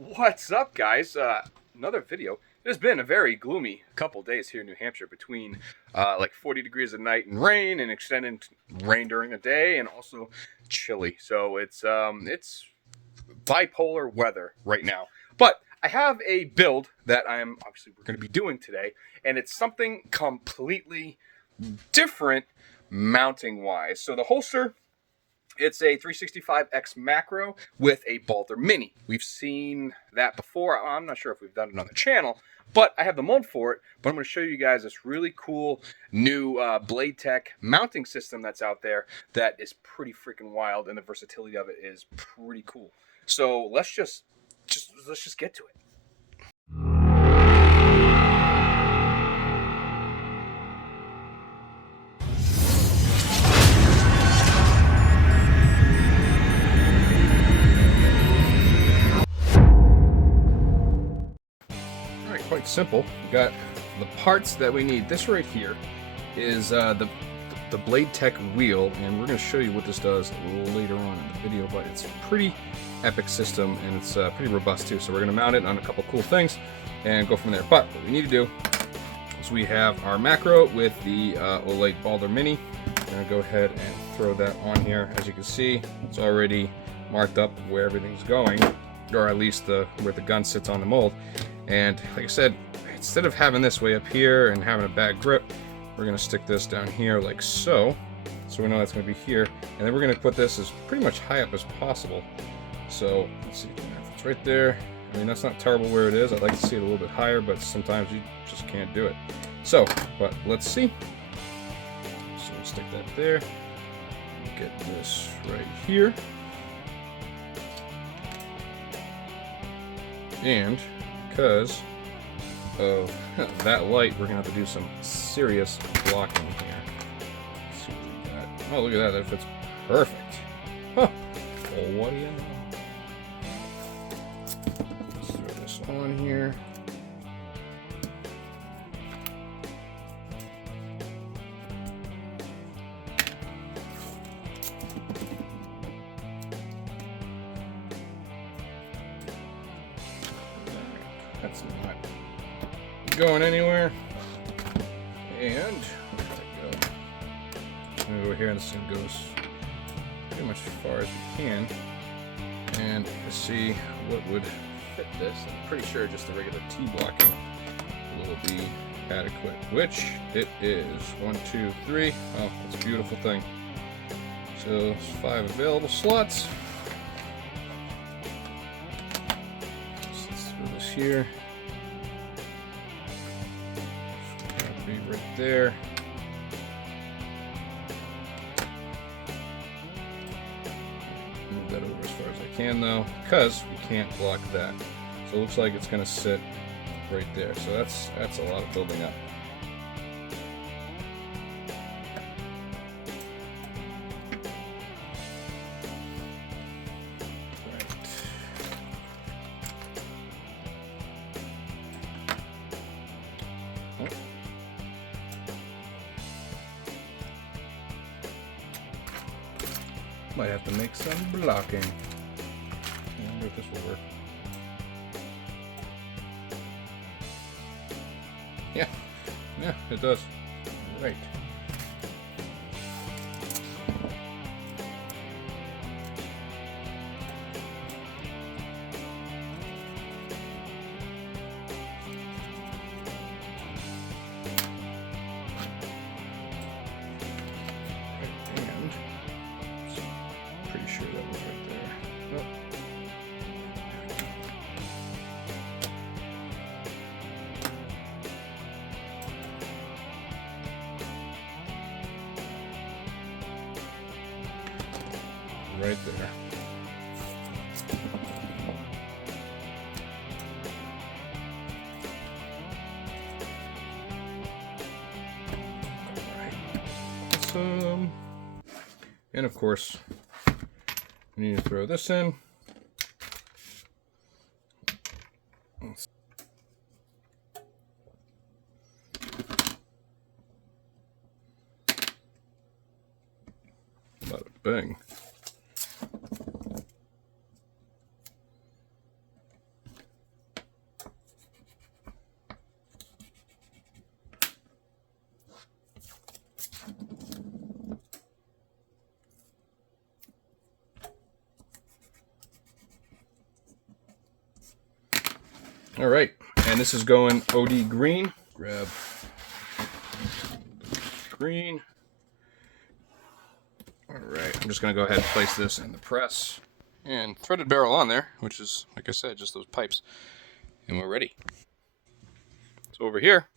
What's up, guys? Another video. It has been a very gloomy couple days here in New Hampshire between like 40 degrees at night and rain and extended rain during the day and also chilly. So it's bipolar weather right now. But I have a build that we're going to be doing today, and it's something completely different mounting wise. So the holster, it's a 365X macro with a baldr mini. We've seen that before. I'm not sure if we've done it on the channel, but I have the mold for it. But I'm going to show you guys this really cool new FalTac mounting system that's out there that is pretty freaking wild, and the versatility of it is pretty cool. So let's just get to it. Quite simple. We got the parts that we need. This right here is the FalTac wheel, and we're going to show you what this does a little later on in the video, but it's a pretty epic system, and it's pretty robust too. So we're going to mount it on a couple cool things and go from there. But what we need to do is we have our macro with the Olate baldr mini. I'm going to go ahead and throw that on here. As you can see, it's already marked up where everything's going, or at least where the gun sits on the mold. And like I said, instead of having this way up here and having a bad grip, we're going to stick this down here like so. So we know that's going to be here. And then we're going to put this as pretty much high up as possible. So let's see, it's right there. I mean, that's not terrible where it is. I'd like to see it a little bit higher, but sometimes you just can't do it. So, but let's see. So we'll stick that there. Get this right here. And because of that light, we're gonna have to do some serious blocking here. Let's see what we got. Oh, look at that, that fits perfect. Huh. Well, what do you know? Let's throw this on here. That's not going anywhere. And I'm gonna go here, and this thing goes pretty much as far as we can. And to see what would fit this, I'm pretty sure just the regular T blocking will be adequate, which it is. 1, 2, 3. Oh, that's a beautiful thing. So there's 5 available slots. Here, that'll be right there. Move that over as far as I can though, because we can't block that. So it looks like it's going to sit right there. So that's a lot of building up. Might have to make some blocking. I wonder if this will work. Yeah, it does. Right. Sure that was right there. Oh. Right there. Awesome. And of course, we need to throw this in. Bada bing. All right, and this is going OD green. Grab green. All right, I'm just gonna go ahead and place this in the press. And threaded barrel on there, which is, like I said, just those pipes. And we're ready. So over here,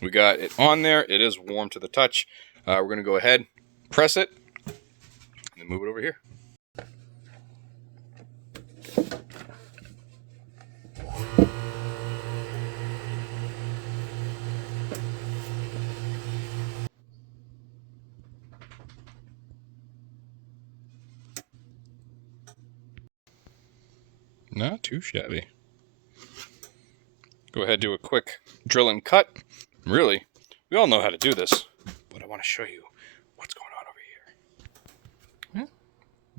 we got it on there. It is warm to the touch. We're gonna go ahead, press it, and move it over here. Not too shabby. Go ahead, do a quick drill and cut. Really, we all know how to do this, but I want to show you what's going on over here. Yeah.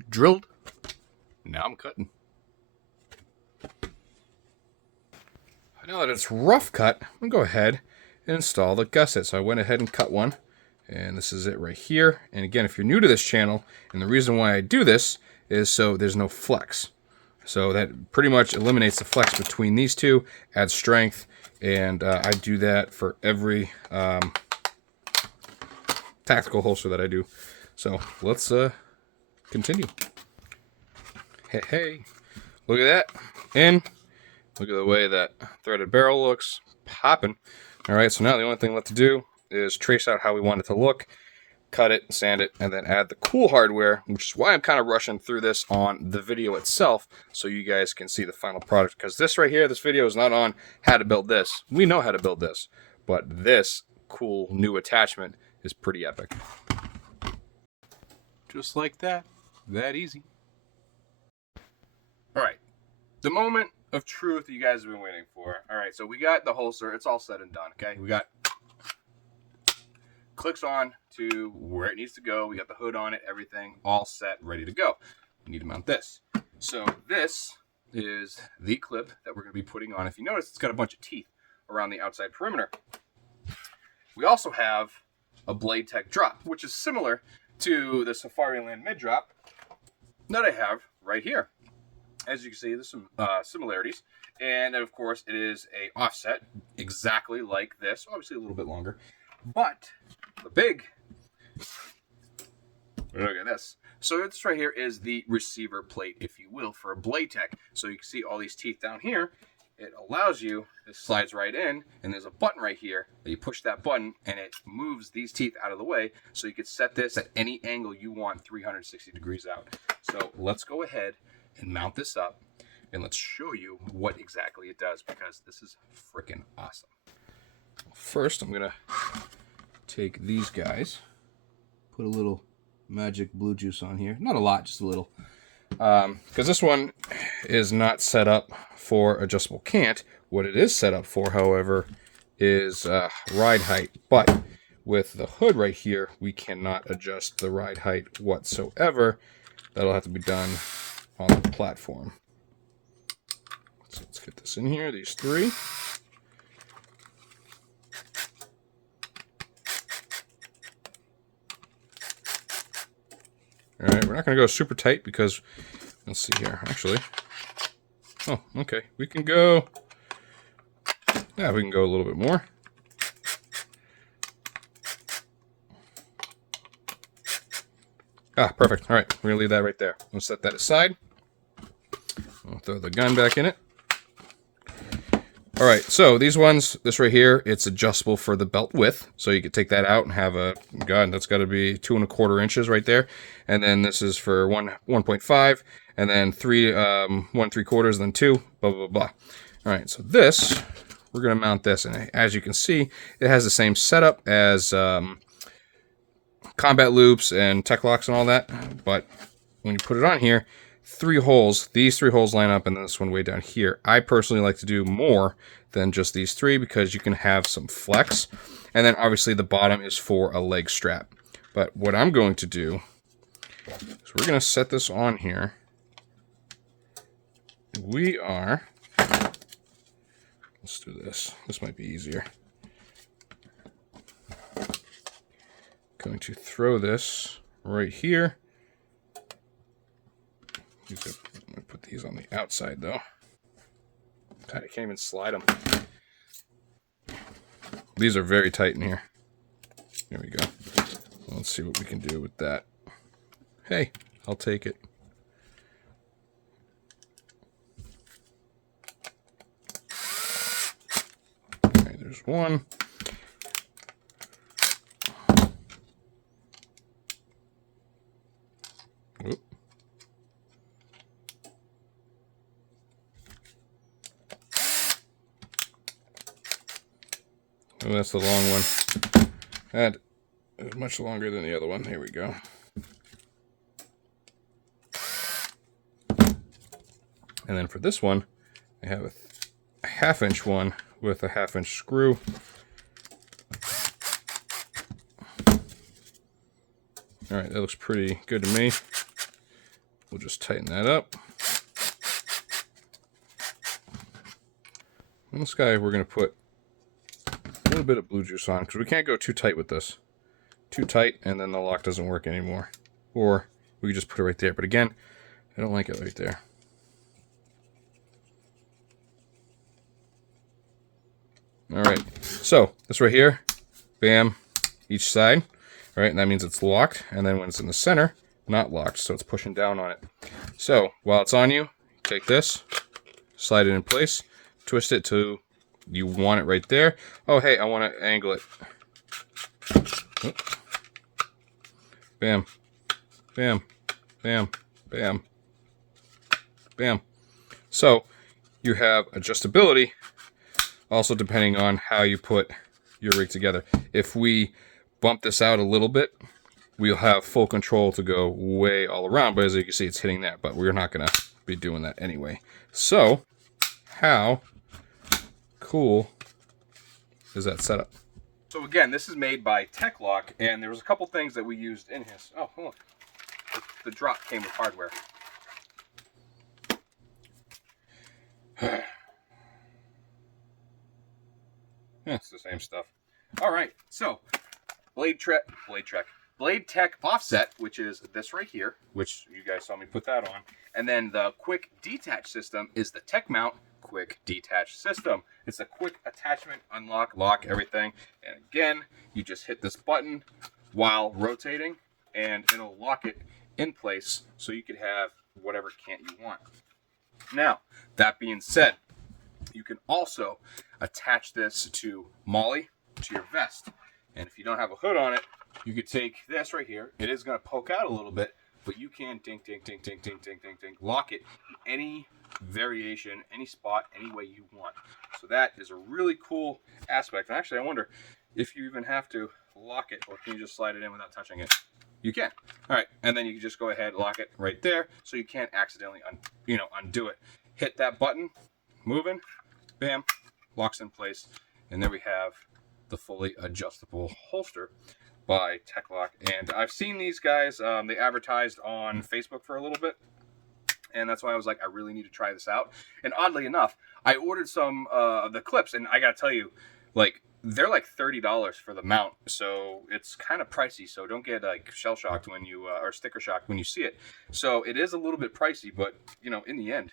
Drilled. Now I'm cutting. Now that it's rough cut, I'm going to go ahead and install the gusset. So I went ahead and cut one, and this is it right here. And again, if you're new to this channel, and the reason why I do this is so there's no flex. So that pretty much eliminates the flex between these two, adds strength, and I do that for every tactical holster that I do. So let's continue. Hey, look at that. And look at the way that threaded barrel looks, popping. All right, so now the only thing left to do is trace out how we want it to look, cut it, sand it, and then add the cool hardware, which is why I'm kind of rushing through this on the video itself, so you guys can see the final product. Because this right here, this video is not on how to build this. We know how to build this, but this cool new attachment is pretty epic. Just like that. That easy. All right, the moment of truth you guys have been waiting for. All right, so we got the holster. It's all said and done, okay? We got clicks on to where it needs to go. We got the hood on it, everything all set, ready to go. We need to mount this. So this is the clip that we're going to be putting on. If you notice, it's got a bunch of teeth around the outside perimeter. We also have a Blade Tech drop, which is similar to the Safariland mid drop that I have right here. As you can see, there's some similarities. And of course, it is a offset exactly like this, obviously a little bit longer. But the big, look at this. So this right here is the receiver plate, if you will, for a Blade Tech. So you can see all these teeth down here. It allows you, it slides right in, and there's a button right here that you push that button and it moves these teeth out of the way. So you can set this at any angle you want, 360 degrees out. So let's go ahead and mount this up and let's show you what exactly it does, because this is freaking awesome. First, I'm gonna take these guys, put a little magic blue juice on here. Not a lot, just a little. Because this one is not set up for adjustable cant. What it is set up for, however, is ride height. But with the hood right here, we cannot adjust the ride height whatsoever. That'll have to be done on the platform. So let's get this in here, these three. All right, we're not going to go super tight because, let's see here, actually. Oh, okay. We can go, yeah, we can go a little bit more. Ah, perfect. All right, we're going to leave that right there. We'll set that aside. We'll throw the gun back in it. All right, so these ones, this right here, it's adjustable for the belt width. So you could take that out and have a, God, that's got to be 2 1/4 inches right there. And then this is for 1.5, and then 1 3/4, and then 2, blah, blah, blah. All right, so this, we're going to mount this. And as you can see, it has the same setup as combat loops and TEKLOCKs and all that. But when you put it on here, 3 holes, these 3 holes line up, and then this one way down here. I personally like to do more than just these 3 because you can have some flex. And then obviously the bottom is for a leg strap. But what I'm going to do is we're going to set this on here. We are, let's do this. This might be easier. Going to throw this right here. I'm going to put these on the outside though. God, I can't even slide them. These are very tight in here. There we go. Let's see what we can do with that. Hey, I'll take it. Okay, there's one. Oop. Oh, that's the long one. That is much longer than the other one. Here we go. And then for this one, I have a 1/2-inch one with a 1/2-inch screw. All right, that looks pretty good to me. We'll just tighten that up. On this guy, we're going to put a little bit of blue juice on because we can't go too tight with this. Too tight, and then the lock doesn't work anymore. Or we could just put it right there. But again, I don't like it right there. All right, so this right here, bam, each side, right? And that means it's locked. And then when it's in the center, not locked, so it's pushing down on it. So while it's on you, take this, slide it in place, twist it to you want it right there. Oh, hey, I want to angle it. Oop. Bam, bam, bam, bam, bam. So you have adjustability. Also, depending on how you put your rig together. If we bump this out a little bit, we'll have full control to go way all around. But as you can see, it's hitting that. But we're not going to be doing that anyway. So, how cool is that setup? So again, this is made by TEKLOCK, and there was a couple things that we used in his. Oh, hold on. The drop came with hardware. It's the same stuff. All right, so Blade Tech offset, which is this right here, which you guys saw me put that on, and then the quick detach system is the Tech Mount quick detach system. It's a quick attachment, unlock, lock, everything. And again, you just hit this button while rotating, and it'll lock it in place so you can have whatever cant you want. Now, that being said, you can also attach this to MOLLE, to your vest. And if you don't have a hood on it, you could take this right here. It is going to poke out a little bit, but you can dink, dink, dink, dink, dink, dink, dink, dink, lock it in any variation, any spot, any way you want. So that is a really cool aspect. And actually, I wonder if you even have to lock it, or can you just slide it in without touching it? You can. All right, and then you can just go ahead and lock it right there, so you can't accidentally undo it. Hit that button, moving, bam, locks in place, and there we have the fully adjustable holster by TEKLOCK. And I've seen these guys, they advertised on Facebook for a little bit, and that's why I was like, I really need to try this out. And oddly enough, I ordered some of the clips, and I gotta tell you, like, they're like $30 for the mount, so it's kind of pricey. So don't get like shell shocked when you or sticker shocked when you see it. So it is a little bit pricey, but you know, in the end,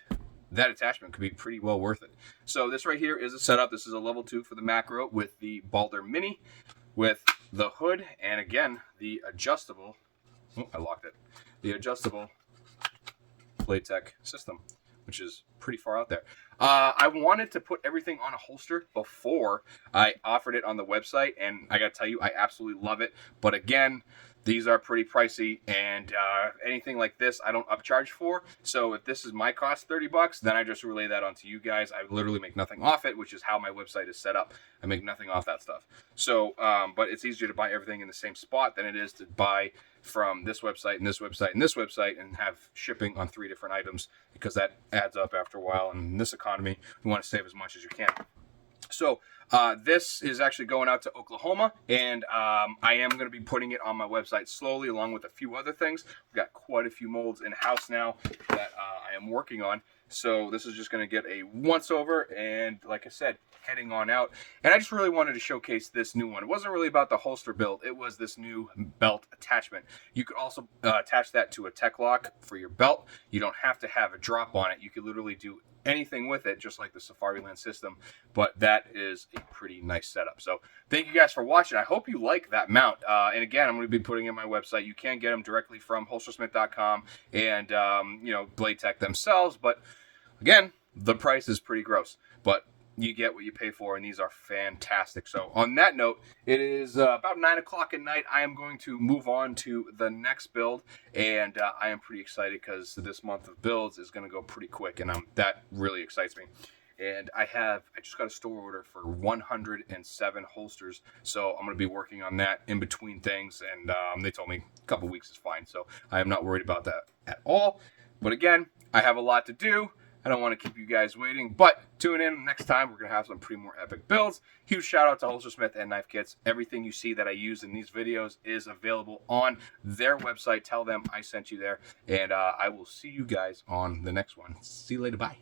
that attachment could be pretty well worth it. So this right here is a setup. This is a level 2 for the macro with the baldr mini, with the hood, and again the adjustable. Oh, I locked it. The adjustable Blade Tech system, which is pretty far out there. I wanted to put everything on a holster before I offered it on the website, and I gotta tell you, I absolutely love it. But again, these are pretty pricey, and anything like this I don't upcharge for. So if this is my cost, $30, then I just relay that onto you guys. I literally make nothing off it, which is how my website is set up. I make nothing off that stuff. So, but it's easier to buy everything in the same spot than it is to buy from this website and this website and this website and have shipping on 3 different items, because that adds up after a while. And in this economy, you want to save as much as you can. So this is actually going out to Oklahoma, and I am going to be putting it on my website slowly, along with a few other things. We've got quite a few molds in-house now that I am working on. So this is just going to get a once-over, and like I said, heading on out. And I just really wanted to showcase this new one. It wasn't really about the holster build. It was this new belt attachment. You could also attach that to a TEKLOCK for your belt. You don't have to have a drop on it. You could literally do anything with it, just like the Safariland system. But that is a pretty nice setup. So thank you guys for watching. I hope you like that mount. And again, I'm going to be putting in my website. You can get them directly from holstersmith.com and Blade Tech themselves. But again, the price is pretty gross. But you get what you pay for, and these are fantastic. So on that note, it is about 9 o'clock at night. I am going to move on to the next build, and I am pretty excited because this month of builds is going to go pretty quick, and that really excites me. And I just got a store order for 107 holsters, so I'm going to be working on that in between things, and they told me a couple weeks is fine, so I am not worried about that at all. But again, I have a lot to do. I don't want to keep you guys waiting, but tune in next time. We're going to have some pretty more epic builds. Huge shout out to Holstersmith and Knife Kits. Everything you see that I use in these videos is available on their website. Tell them I sent you there, and I will see you guys on the next one. See you later. Bye.